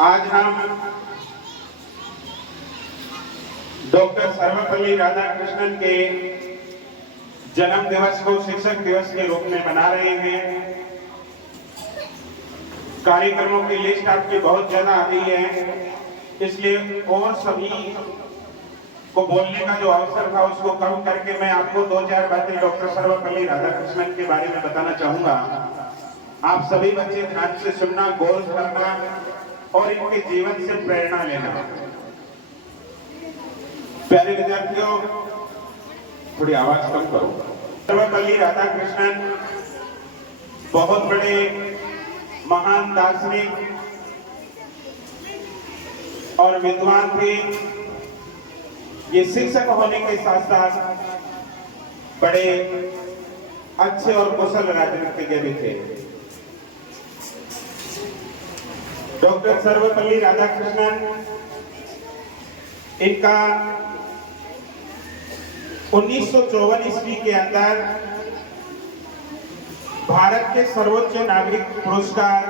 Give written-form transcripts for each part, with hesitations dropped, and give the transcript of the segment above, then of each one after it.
आज हम डॉक्टर सर्वपल्ली राधाकृष्णन के जन्म दिवस को शिक्षक दिवस के रूप में मना रहे हैं। कार्यक्रमों की लिस्ट आपकी बहुत ज्यादा आ गई है, इसलिए और सभी को बोलने का जो अवसर था उसको कम करके मैं आपको दो चार बातें डॉक्टर सर्वपल्ली राधाकृष्णन के बारे में बताना चाहूंगा। आप सभी बच्चे ध्यान से सुनना, गौर करना और इनके जीवन से प्रेरणा लेना। प्यारे विद्यार्थियों, थोड़ी आवाज कम करो। सर्वपल्ली राधाकृष्णन बहुत बड़े महान दार्शनिक और विद्वान थे। ये शिक्षक होने के साथ साथ बड़े अच्छे और कुशल राजनीतिज्ञ भी थे। डॉक्टर सर्वपल्ली राधाकृष्णन, इनका 1954 ईस्वी के अंदर भारत के सर्वोच्च नागरिक पुरस्कार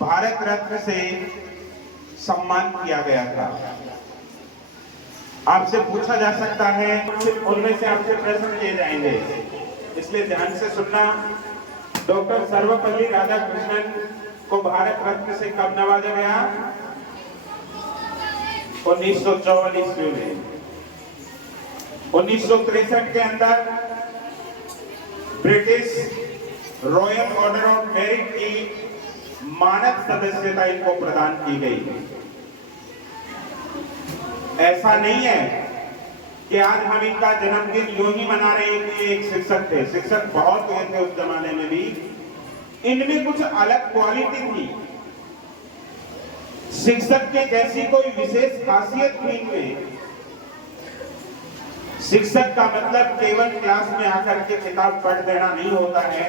भारत रत्न से सम्मान किया गया था। आपसे पूछा जा सकता है, उनमें से आपसे प्रश्न किए जाएंगे, इसलिए ध्यान से सुनना। डॉक्टर सर्वपल्ली राधाकृष्णन को भारत रत्न से कब नवाजा गया? 1954 ईस्वी में। 1963 के अंदर British royal order of merit की मानद सदस्यता इनको प्रदान की गई। ऐसा नहीं है कि आज हम इनका जन्मदिन यूं ही मना रहे हैं कि एक शिक्षक थे। शिक्षक बहुत हुए थे उस जमाने में भी, इनमें कुछ अलग क्वालिटी थी। शिक्षक के जैसी कोई विशेष खासियत थी इनमें। शिक्षक का मतलब केवल क्लास में आकर के किताब पढ़ देना नहीं होता है।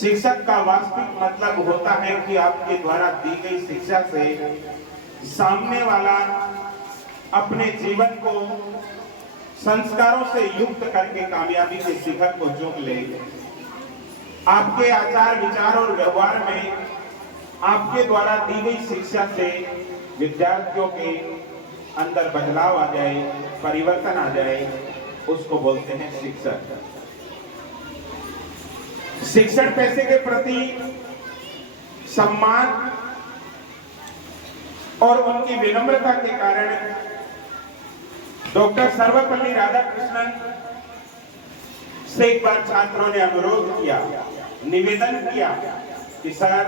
शिक्षक का वास्तविक मतलब होता है कि आपके द्वारा दी गई शिक्षा से सामने वाला अपने जीवन को संस्कारों से युक्त करके कामयाबी के शिखर को चूम ले। आपके आचार विचार और व्यवहार में आपके द्वारा दी गई शिक्षा से विद्यार्थियों के अंदर बदलाव आ जाए, परिवर्तन आ जाए, उसको बोलते हैं शिक्षक। शिक्षण पैसे के प्रति सम्मान और उनकी विनम्रता के कारण डॉक्टर सर्वपल्ली राधाकृष्णन से एक बार छात्रों ने अनुरोध किया, निवेदन किया कि सर,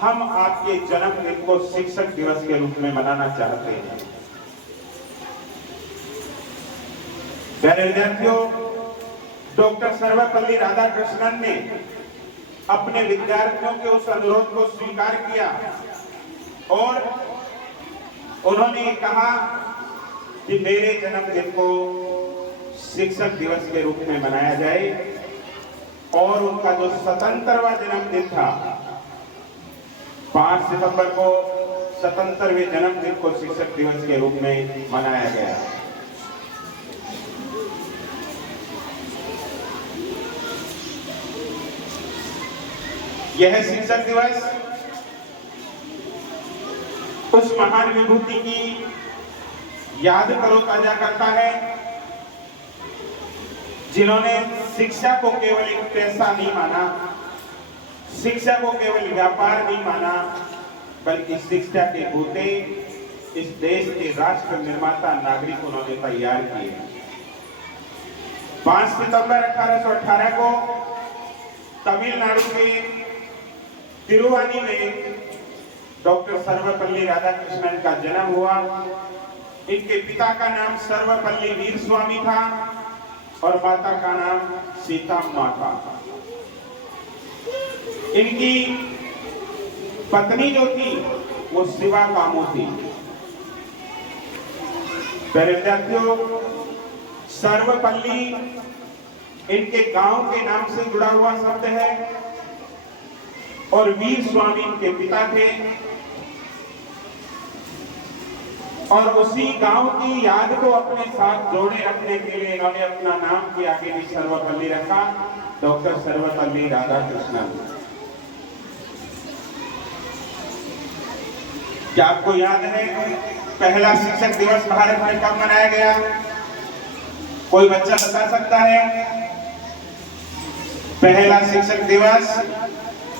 हम आपके जन्मदिन को शिक्षक दिवस के रूप में मनाना चाहते हैं। प्यारे विद्यार्थियों, डॉक्टर सर्वपल्ली राधाकृष्णन ने अपने विद्यार्थियों के उस अनुरोध को स्वीकार किया और उन्होंने कहा कि मेरे जन्मदिन को शिक्षक दिवस के रूप में मनाया जाए। और उनका जो 77वां जन्मदिन था, 5 सितंबर को 77वें जन्मदिन को शिक्षक दिवस के रूप में मनाया गया। यह शिक्षक दिवस उस महान विभूति की याद करो ताजा करता है, जिन्होंने शिक्षा को केवल एक पैसा नहीं माना, शिक्षा को केवल व्यापार नहीं माना, बल्कि शिक्षा के बूते इस देश के राष्ट्र निर्माता नागरिक उन्होंने तैयार किए। 5 सितंबर 1818 को तमिलनाडु के तिरुवानी में डॉक्टर सर्वपल्ली राधाकृष्णन का जन्म हुआ। इनके पिता का नाम सर्वपल्ली वीर स्वामी था और माता का नाम सीताम्मा था। इनकी पत्नी जो थी वो शिवा कामो थी। विद्यार्थियों, सर्वपल्ली इनके गांव के नाम से जुड़ा हुआ शब्द है और वीर स्वामी इनके पिता थे। और उसी गांव की याद को अपने साथ जोड़े रखने के लिए इन्होंने अपना नाम के आगे भी सर्वपल्ली रखा, डॉक्टर सर्वपल्ली राधाकृष्णन। क्या आपको याद है पहला शिक्षक दिवस भारत में कब मनाया गया? कोई बच्चा बता सकता है? पहला शिक्षक दिवस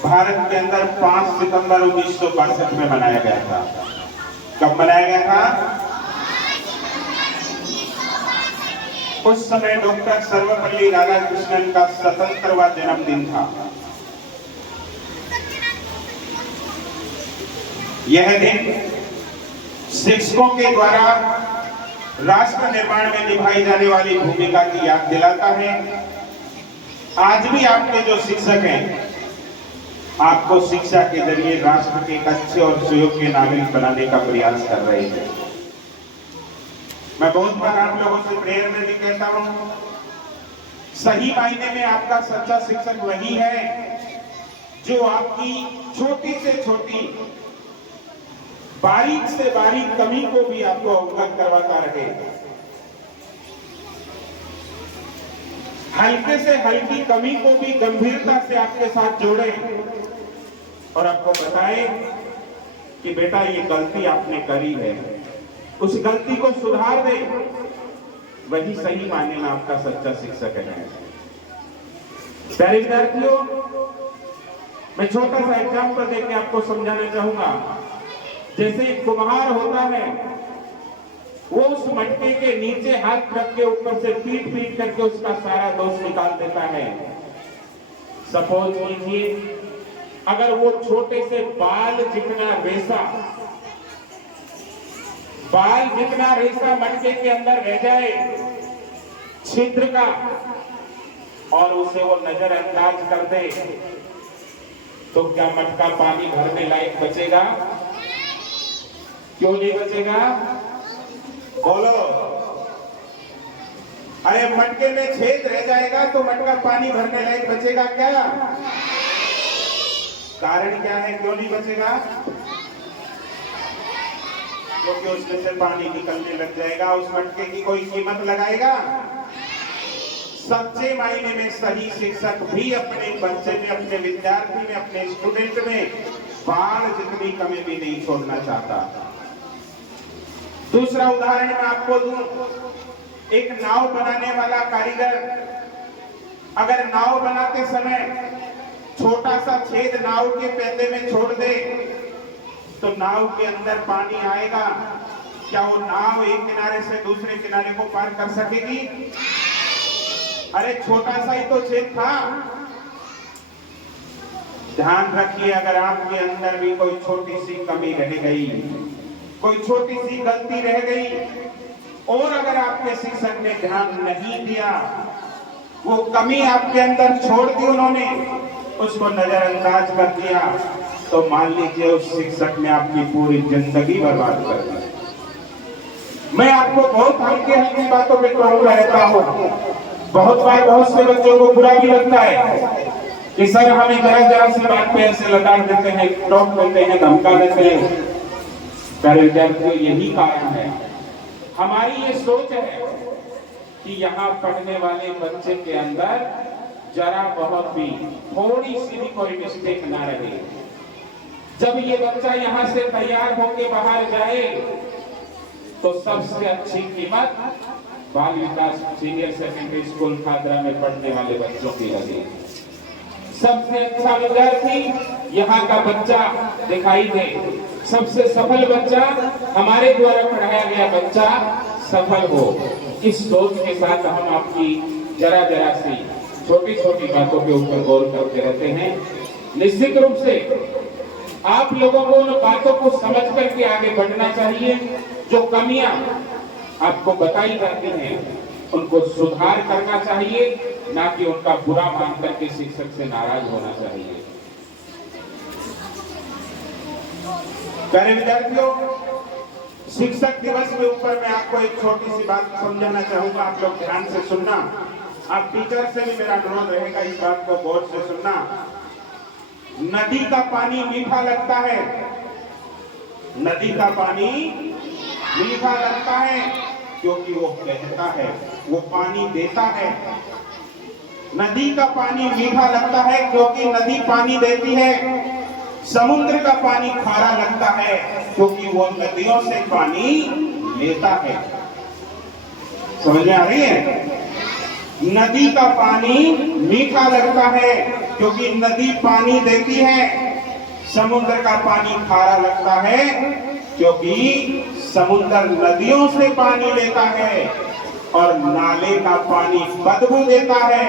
भारत के अंदर 5 सितंबर 1962 में मनाया गया था। कब मनाया गया था? उस समय डॉक्टर सर्वपल्ली राधाकृष्णन का 77वां जन्मदिन था। यह दिन शिक्षकों के द्वारा राष्ट्र निर्माण में निभाई जाने वाली भूमिका की याद दिलाता है। आज भी आपके जो शिक्षक हैं, आपको शिक्षा के जरिए राष्ट्र के एक अच्छे और सुयोग्य नागरिक बनाने का प्रयास कर रहे हैं। मैं बहुत बार आप लोगों से प्रेयर में भी कहता हूं, सही मायने में आपका सच्चा शिक्षक वही है जो आपकी छोटी से छोटी, बारीक से बारीक कमी को भी आपको अवगत करवाता रहे, हल्के से हल्की कमी को भी गंभीरता से आपके साथ जोड़े और आपको बताए कि बेटा ये गलती आपने करी है, उस गलती को सुधार दे। वही सही मायने में आपका सच्चा शिक्षक है। प्यारे विद्यार्थियों, मैं छोटा सा एग्जाम्पल देकर आपको समझाना चाहूंगा। जैसे एक कुम्हार होता है, वो उस मटके के नीचे हाथ रख के ऊपर से पीट पीट करके उसका सारा दोष निकाल देता है। सपोज कीजिए अगर वो छोटे से बाल जितना रेशा मटके के अंदर रह जाए छिद्र का, और उसे वो नजरअंदाज कर दे, तो क्या मटका पानी भरने लायक बचेगा? क्यों नहीं बचेगा? बोलो। अरे मटके में छेद रह जाएगा तो मटका पानी भरने लायक बचेगा क्या? कारण क्या है क्यों नहीं बचेगा? क्योंकि उसमें से पानी निकलने लग जाएगा। उस मटके की कोई कीमत लगाएगा? सच्चे मायने में सही शिक्षक भी अपने बच्चे में, अपने विद्यार्थी में, अपने स्टूडेंट में बाल जितनी कमी भी नहीं छोड़ना चाहता। दूसरा उदाहरण मैं आपको दूं, एक नाव बनाने वाला कारीगर अगर नाव बनाते समय छोटा सा छेद नाव के पैदे में छोड़ दे तो नाव के अंदर पानी आएगा? क्या वो नाव एक किनारे से दूसरे किनारे को पार कर सकेगी? अरे छोटा सा ही तो छेद था। ध्यान रखिए, अगर आपके अंदर भी कोई छोटी सी कमी रह गई, कोई छोटी सी गलती रह गई, और अगर आपके शिक्षक ने ध्यान नहीं दिया, वो कमी आपके अंदर छोड़ दी उन्होंने, उसको नजरअंदाज कर दिया, तो मान लीजिए उस शिक्षक ने आपकी पूरी जिंदगी बर्बाद कर दी। मैं आपको बहुत हल्की बातों पे कहूँगा रहता हूँ। बहुत बार बहुत से बच्चों को बुरा भी लगता है कि सर हमें जरा सी बात पे ऐसे लगा देते हैं, टोक देते हैं, धमका देते हैं। प्यारे विद्यार्थियों, यही कारण है, हमारी ये सोच है कि यहाँ पढ़ने वाले बच्चे के अंदर जरा बहुत भी, थोड़ी सी भी कोई मिस्टेक ना रहे। जब ये बच्चा यहाँ से तैयार होके बाहर जाए तो सबसे अच्छी कीमत बाल विकास सीनियर सेकेंडरी स्कूल खादरा में पढ़ने वाले बच्चों की लगे। सबसे अच्छा विद्यार्थी यहाँ का बच्चा दिखाई दे, सबसे सफल बच्चा, हमारे द्वारा पढ़ाया गया बच्चा सफल हो। इस सोच के साथ हम आपकी जरा सी छोटी छोटी बातों के ऊपर गौर करते रहते हैं। निश्चित रूप से आप लोगों को उन बातों को समझ करके आगे बढ़ना चाहिए। जो कमियां आपको बताई जाती हैं उनको सुधार करना चाहिए, ना कि उनका बुरा मान करके शिक्षक से नाराज होना चाहिए। प्यारे विद्यार्थियों, शिक्षक दिवस के ऊपर मैं आपको एक छोटी सी बात समझाना चाहूंगा। आप लोग ध्यान से सुनना। आप टीचर से भी मेरा अनुरोध रहेगा, इस बात को गौर से सुनना। नदी का पानी मीठा लगता है, नदी का पानी मीठा लगता है क्योंकि वो बहता है, वो पानी देता है। नदी का पानी मीठा लगता है क्योंकि नदी पानी देती है। समुद्र का पानी खारा लगता है क्योंकि वो नदियों से पानी लेता है। समझ में आ रही है? नदी का पानी मीठा लगता है क्योंकि नदी पानी देती है। समुद्र का पानी खारा लगता है क्योंकि समुद्र नदियों से पानी लेता है और नाले का पानी बदबू देता है।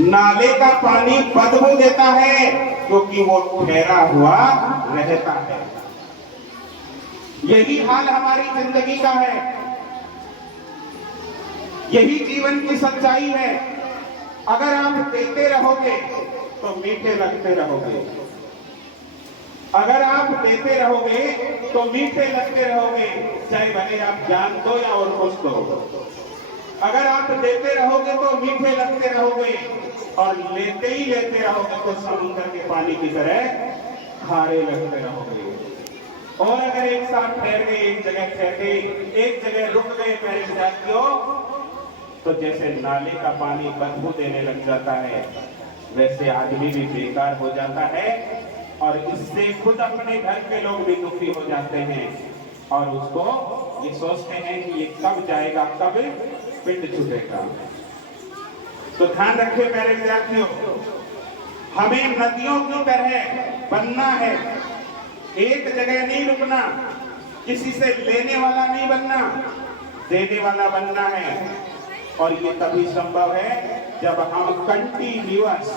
नाले का पानी बदबू देता है क्योंकि वो ठहरा हुआ रहता है। यही हाल हमारी जिंदगी का है, यही जीवन की सच्चाई है। अगर आप देते रहोगे तो मीठे लगते रहोगे, अगर आप देते रहोगे तो मीठे लगते रहोगे, चाहे भले आप जान दो या और कुछ दो। अगर आप देते रहोगे तो मीठे लगते रहोगे और लेते ही लेते रहोगे तो समुद्र के पानी की तरह खारे लगते रहोगे। और अगर एक साथ ठहर गए, एक जगह ठहरे, एक जगह रुक गए मेरे साथियों, तो जैसे नाले का पानी बदबू देने लग जाता है, वैसे आदमी भी बेकार हो जाता है और इससे खुद अपने घर के लोग भी दुखी हो जाते हैं और उसको ये सोचते हैं कि ये कब जाएगा, कब पिंड छूटेगा। तो ध्यान रखिए मेरे विद्यार्थियों, हमें नदियों की तरह बनना है। एक जगह नहीं रुकना, किसी से लेने वाला नहीं बनना, देने वाला बनना है। और ये तभी संभव है जब हम कंटिन्यूअस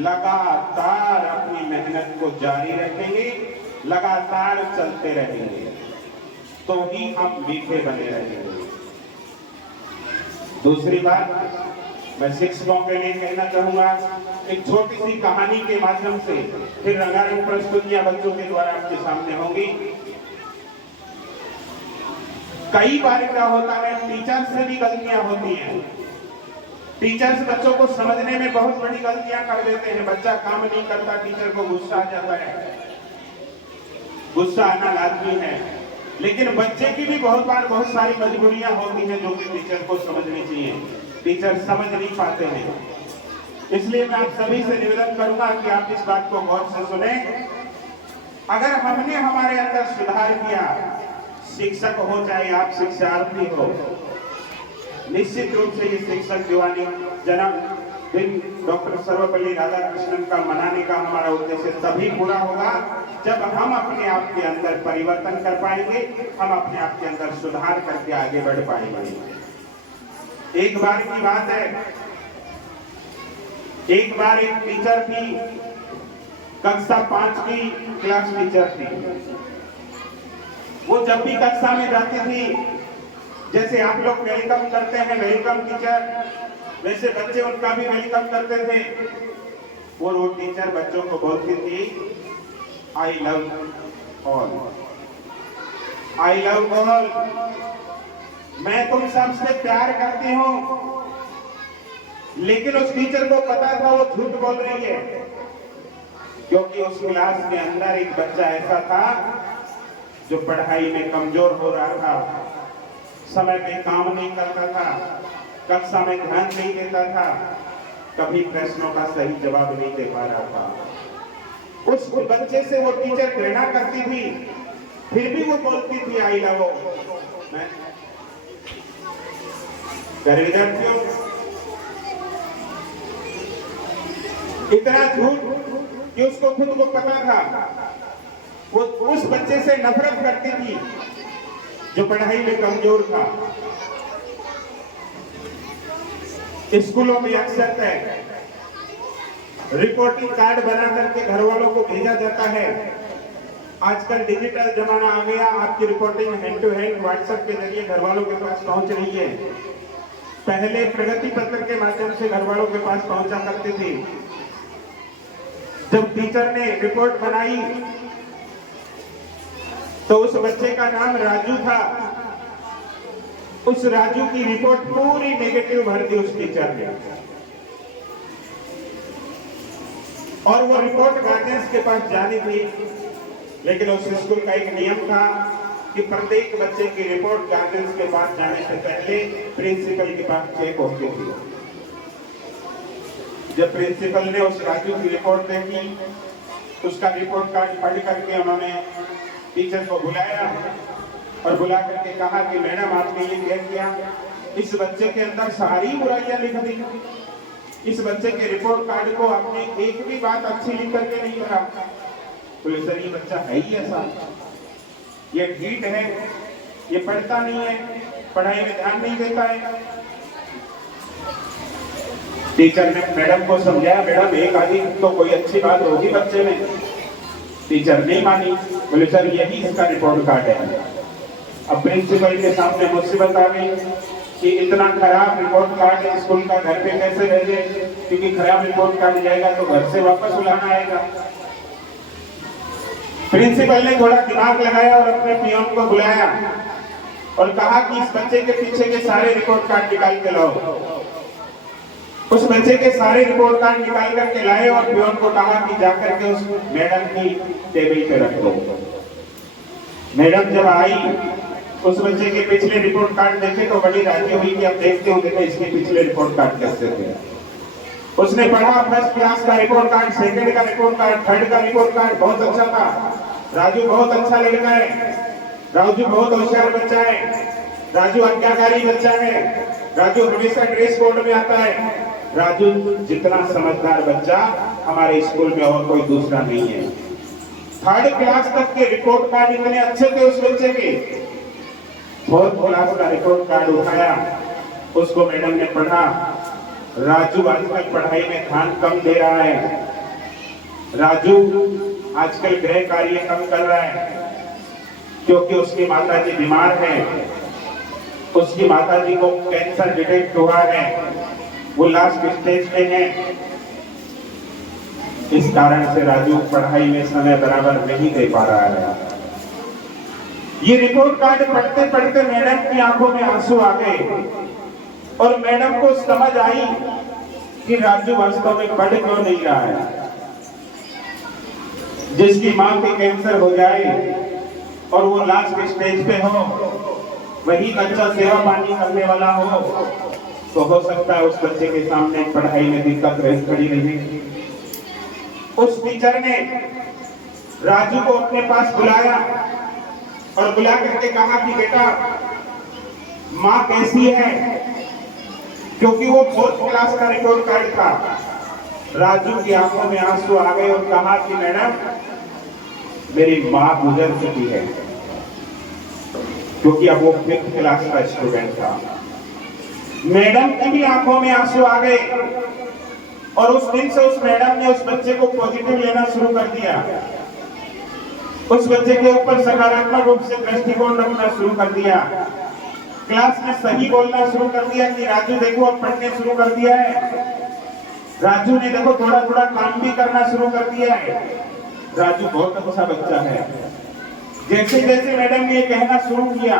लगातार अपनी मेहनत को जारी रखेंगे, लगातार चलते रहेंगे, तो ही हम मीठे बने रहेंगे। दूसरी बात मैं शिक्षकों के लिए कहना चाहूंगा, एक छोटी सी कहानी के माध्यम से, फिर रंगारंग प्रस्तुतियां बच्चों के द्वारा आपके सामने होंगी। कई बार क्या होता है, टीचर से भी गलतियां होती हैं। टीचर्स बच्चों को समझने में बहुत बड़ी गलतियां कर देते हैं। बच्चा काम नहीं करता, टीचर को गुस्सा आ जाता है। गुस्सा आना लाजमी है, लेकिन बच्चे की भी बहुत बार बहुत सारी मजबूरियां होती हैं जो कि टीचर को समझनी चाहिए। टीचर समझ नहीं पाते हैं, इसलिए मैं आप सभी से निवेदन करूंगा कि आप इस बात को गौर से सुने। अगर हमने हमारे अंदर सुधार किया, शिक्षक हो चाहे आप शिक्षार्थी हो, निश्चित रूप से ये शिक्षक दिवानी जन्मदिन डॉक्टर सर्वपल्ली राधाकृष्णन का मनाने का हमारा उद्देश्य तभी पूरा होगा जब हम अपने आप के अंदर परिवर्तन कर पाएंगे, हम अपने आप के अंदर सुधार करके आगे बढ़ पाएंगे। एक बार की बात है, एक बार एक टीचर थी, कक्षा 5 की क्लास टीचर थी। वो जब भी कक्षा में जाती थी, जैसे आप लोग वेलकम करते हैं, वेलकम टीचर, वैसे बच्चे उनका भी वेलकम करते थे। वो टीचर बच्चों को बोलती थी, I love all, I love all, मैं तुम सबसे प्यार करती हूं। लेकिन उस टीचर को पता था वो झूठ बोल रही है, क्योंकि उस क्लास के अंदर एक बच्चा ऐसा था जो पढ़ाई में कमजोर हो रहा था, समय पे काम नहीं करता था, कक्षा में ध्यान नहीं देता था, कभी प्रश्नों का सही जवाब नहीं दे पा रहा था। उस बच्चे से वो टीचर घृणा करती थी, फिर भी वो बोलती थी आई लव यू। विद्यार्थियों, इतना झूठ कि उसको खुद को पता था। वो उस बच्चे से नफरत करती थी जो पढ़ाई में कमजोर था। स्कूलों में अक्सर है रिपोर्टिंग कार्ड बना करके घर वालों को भेजा जाता है। आजकल डिजिटल जमाना आ गया, आपकी reporting hand to hand WhatsApp के जरिए घर वालों के पास पहुंच रही है। पहले प्रगति पत्र के माध्यम से घर वालों के पास पहुंचा करती थी। जब टीचर ने रिपोर्ट बनाई तो उस बच्चे का नाम राजू था। उस राजू की रिपोर्ट पूरी नेगेटिव भर दी उस टीचर ने, और वो रिपोर्ट गार्जियंस के पास जानी थी। लेकिन उस स्कूल का एक नियम था कि प्रत्येक बच्चे की रिपोर्ट गार्जियंस के पास जाने से पहले प्रिंसिपल के पास चेक होती थी। जब प्रिंसिपल ने उस राजू की रिपोर्ट देखी उसका रिपोर्ट कार्ड पढ़ करके उन्होंने टीचर को बुलाया और बुला करके कहा कि मैडम आपने ये क्या किया, इस बच्चे के अंदर सारी बुराइयां लिख दी, इस बच्चे के रिपोर्ट कार्ड को आपने एक भी बात अच्छी लिख करके नहीं भरा। बोले सर ये बच्चा है ही ऐसा, ये ढीठ है, ये पढ़ता नहीं है, पढ़ाई में ध्यान नहीं देता है। टीचर ने मैडम को समझाया, मैडम एक आधी तो कोई अच्छी बात होगी बच्चे में। टीचर नहीं मानी, बोले सर यही इसका रिपोर्ट कार्ड है। अब प्रिंसिपल के सामने मुसीबत आ गई कि इतना खराब रिपोर्ट कार्ड स्कूल का घर पे कैसे भेजे, क्योंकि खराब रिपोर्ट कार्ड जाएगा तो घर से वापस बुलाना आएगा। प्रिंसिपल ने थोड़ा दिमाग लगाया और अपने पियोन को बुलाया और कहा कि इस बच्चे के पीछे के सारे रिपोर्ट कार्ड निकाल के लाओ। उस बच्चे के सारे रिपोर्ट कार्ड निकाल करके लाए और पियोन को कहा कि जाकर के उस मैडम की टेबल पे रख दो। मैडम जब आई, उस बच्चे के पिछले रिपोर्ट कार्ड देखे तो बड़ी राजी हुई कि अब देखते हो देखो इसके पिछले रिपोर्ट कार्ड कैसे थे। उसने पढ़ा, फर्स्ट क्लास का रिपोर्ट कार्ड, सेकंड का रिपोर्ट कार्ड, थर्ड का रिपोर्ट कार्ड बहुत अच्छा था। राजू बहुत अच्छा लड़का है, राजू बहुत होशियार बच्चा है, राजू आज्ञाकारी बच्चा है, राजू हमेशा ड्रेस कोड में आता है, राजू जितना समझदार बच्चा हमारे स्कूल में और कोई दूसरा नहीं है। थर्ड क्लास तक के रिपोर्ट कार्ड इतने अच्छे थे उस बच्चे के। फोर्थ क्लास का रिपोर्ट कार्ड उठाया, उसको मैडम ने पढ़ा। राजू आजकल पढ़ाई में ध्यान कम दे रहा है, राजू आजकल गृह कार्य कम कर रहा है क्योंकि उसकी माताजी बीमार है, उसकी माताजी को कैंसर डिटेक्ट हुआ है, वो लास्ट स्टेज पे है। इस कारण से राजू पढ़ाई में समय बराबर नहीं दे पा रहा है। ये रिपोर्ट कार्ड पढ़ते पढ़ते मैडम की आंखों में आंसू आ गए और मैडम को समझ आई कि राजू वास्तव में पढ़ क्यों नहीं रहा है। जिसकी मां के कैंसर हो जाए और वो लास्ट स्टेज पे हो, वही बच्चा सेवा पानी करने वाला हो, तो हो सकता है उस बच्चे के सामने पढ़ाई में दिक्कत खड़ी रही। उस टीचर ने राजू को अपने पास बुलाया और बुला करके कहा कि बेटा माँ कैसी है, क्योंकि वो फोर्थ क्लास का रिपोर्ट कार्ड था। राजू की आंखों में आंसू आ गए और कहा कि मैडम मेरी माँ गुजर चुकी है, क्योंकि अब वो फिफ्थ क्लास का स्टूडेंट था। मैडम की भी आंखों में आंसू आ गए और उस दिन से उस मैडम ने उस बच्चे को पॉजिटिव लेना शुरू कर दिया, उस बच्चे के ऊपर सकारात्मक रूप से दृष्टिकोण रखना शुरू कर दिया, क्लास में सही बोलना शुरू कर दिया कि राजू देखो अब पढ़ने शुरू कर दिया है, राजू ने देखो थोड़ा थोड़ा काम भी करना शुरू कर दिया है, राजू बहुत अच्छा बच्चा है। जैसे जैसे मैडम ने ये कहना शुरू किया,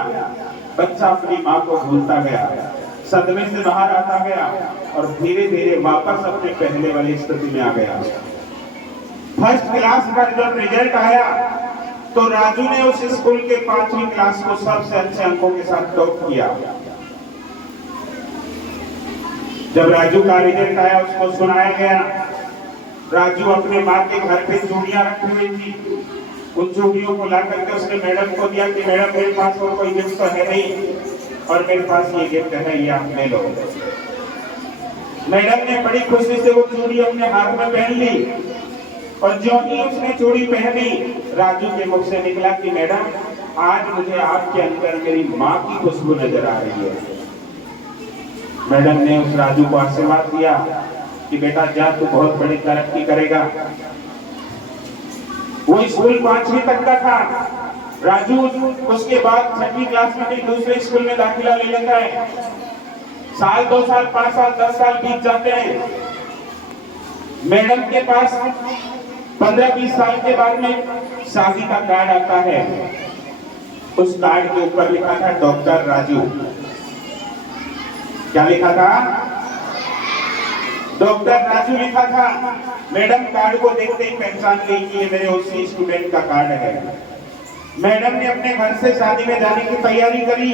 बच्चा अपनी माँ को भूलता गया, सदमे से बाहर आता गया और धीरे धीरे वापस अपने पहले वाली स्थिति में आ गया। फर्स्ट क्लास का जब रिजल्ट आया तो राजू ने उस स्कूल के 5वीं क्लास को सबसे अच्छे अंकों के साथ टॉप किया। जब राजू का रिजल्ट आया उसको सुनाया गया। राजू अपने माँ के घर पे चूड़ियां रखी हुई थी, उन चूड़ियों को ला करके उसने मैडम को दिया कि मैडम मेरे पास और कोई गिफ्ट तो है नहीं और मेरे पास ये गिफ्ट है, ये आप ले लो। मैडम ने बड़ी खुशी से वो चूड़ी अपने हाथ में पहन ली और जो ही उसने चूड़ी पहनी, राजू के मुख से निकला कि मैडम आज मुझे आपके अंदर मेरी माँ की खुशबू नजर आ रही है। मैडम ने उस राजू को आशीर्वाद दिया कि बेटा जा तू बहुत बड़ी तरक्की करेगा। वो स्कूल 5वीं तक का था। राजू उसके बाद 6वीं क्लास में भी दूसरे स्कूल में दाखिला ले लेता है। साल 2 साल 5 साल 10 साल बीत जाते हैं। मैडम के पास 15-20 साल के बाद में शादी का कार्ड आता है। उस कार्ड के ऊपर लिखा था डॉक्टर राजू। क्या लिखा था? डॉक्टर राजू लिखा था। मैडम कार्ड को देखते ही पहचान गई कि ये मेरे उसी स्टूडेंट का कार्ड है। मैडम ने अपने घर से शादी में जाने की तैयारी करी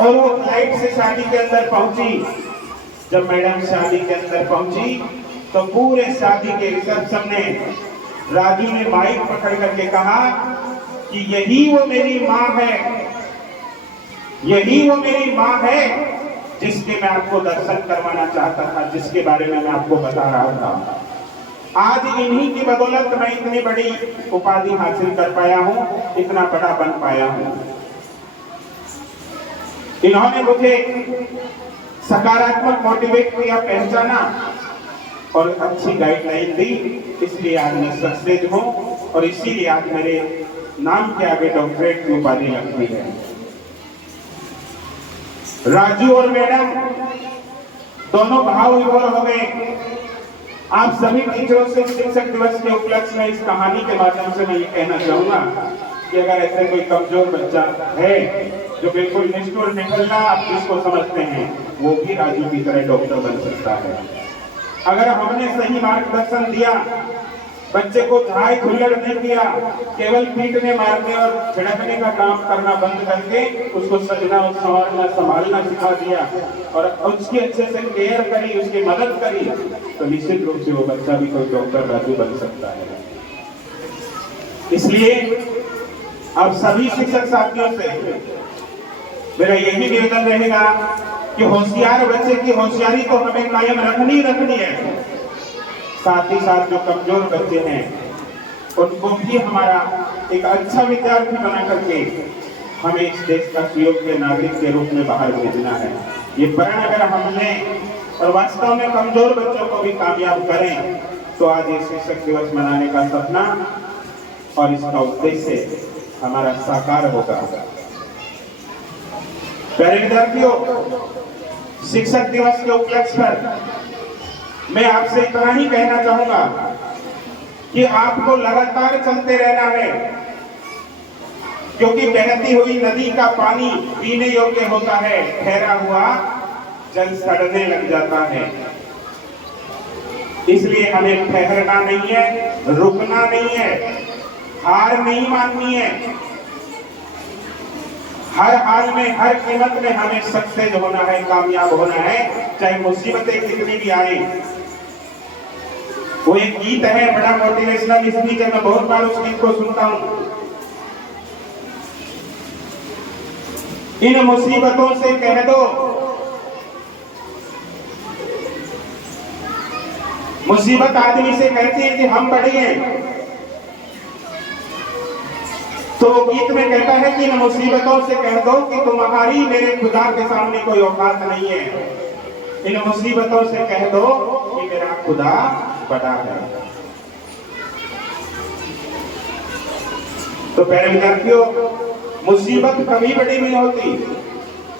और वो फ्लाइट से शादी के अंदर पहुंची। जब मैडम शादी के अंदर पहुंची तो पूरे शादी के रिसेप्शन में राजू ने माइक पकड़ करके कहा कि यही वो मेरी माँ है, यही वो मेरी माँ है जिसके मैं आपको दर्शन करवाना चाहता था, जिसके बारे में मैं आपको बता रहा था। आज इन्हीं की बदौलत मैं इतनी बड़ी उपाधि हासिल कर पाया हूं, इतना बड़ा बन पाया हूं। इन्होंने मुझे सकारात्मक मोटिवेट किया, पहचाना और अच्छी गाइडलाइन दी, इसलिए आज मैं सक्सेस हूं और इसीलिए आज मेरे नाम के आगे डॉक्टरेट की उपाधि लगती है। राजू और मैडम दोनों भाव विभोर हो गए। आप सभी टीचरों से शिक्षक दिवस के उपलक्ष्य में इस कहानी के माध्यम से मैं ये कहना चाहूंगा कि अगर ऐसे कोई कमजोर बच्चा है जो बिल्कुल निष्ठुर निकलना आप जिसको समझते हैं, वो भी राजू की तरह डॉक्टर बन सकता है। अगर हमने सही मार्गदर्शन दिया, बच्चे को झाई खुल्लड़ नहीं किया, केवल पीटने मारने और झड़कने का काम करना बंद करके उसको सजना संवारना संभालना सिखा दिया और उसकी अच्छे से केयर करी, उसकी मदद करी, तो निश्चित रूप से वो बच्चा भी कोई डॉक्टर राजू बन सकता है। इसलिए अब सभी शिक्षक साथियों से मेरा यही निवेदन रहेगा कि होशियार बच्चे की होशियारी तो हमें कायम रखनी है, साथ ही साथ जो कमजोर बच्चे हैं उनको भी हमारा एक अच्छा विद्यार्थी बना करके हमें इस देश का सुयोग्य नागरिक के रूप में बाहर भेजना है। ये प्रण अगर हमने और वास्तव में कमजोर बच्चों को भी कामयाब करें तो आज ये शिक्षक दिवस मनाने का सपना और इसका उद्देश्य हमारा साकार होगा। प्यारे विद्यार्थियों, शिक्षक दिवस के उपलक्ष्य पर मैं आपसे इतना ही कहना चाहूंगा कि आपको लगातार चलते रहना है, क्योंकि बहती हुई नदी का पानी पीने योग्य होता है, ठहरा हुआ जल सड़ने लग जाता है। इसलिए हमें ठहरना नहीं है, रुकना नहीं है, हार नहीं माननी है। हर हाल में, हर कीमत में हमें सक्सेस होना है, कामयाब होना है, चाहे मुसीबतें कितनी भी आए। वो एक गीत है बड़ा मोटिवेशनल, इस गीत मैं बहुत बार उस गीत को सुनता हूं। इन मुसीबतों से कह दो, मुसीबत आदमी से कहती है कि हम बड़े हैं, तो गीत में कहता है कि इन मुसीबतों से कह दो कि तुम्हारी मेरे खुदा के सामने कोई औकात नहीं है। इन मुसीबतों से कह दो कि मेरा खुदा बड़ा है। तो प्यारे विद्यार्थियों, मुसीबत कभी बड़ी नहीं होती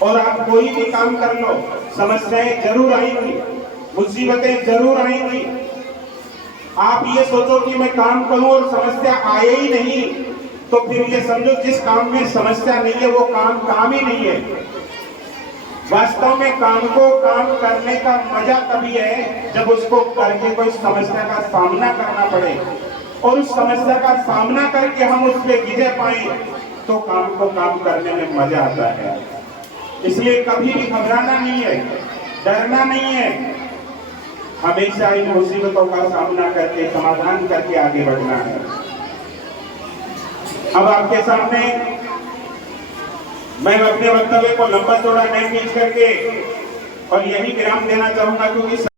और आप कोई भी काम कर लो, समस्याएं जरूर आएंगी, मुसीबतें जरूर आएंगी। आप ये सोचो कि मैं काम करूं और समस्या आए ही नहीं, तो फिर ये समझो जिस काम में समस्या नहीं है वो काम ही नहीं है। वास्तव में काम को काम करने का मजा तभी है जब उसको करके कोई समस्या का सामना करना पड़े और उस समस्या का सामना करके हम उस पर विजय पाए, तो काम को काम करने में मजा आता है। इसलिए कभी भी घबराना नहीं है, डरना नहीं है, हमेशा इन मुसीबतों का सामना करके समाधान करके आगे बढ़ना है। अब आपके सामने मैं अपने वक्तव्य को लंबा चौड़ा नहीं खींच करके और यही विराम देना चाहूंगा, क्योंकि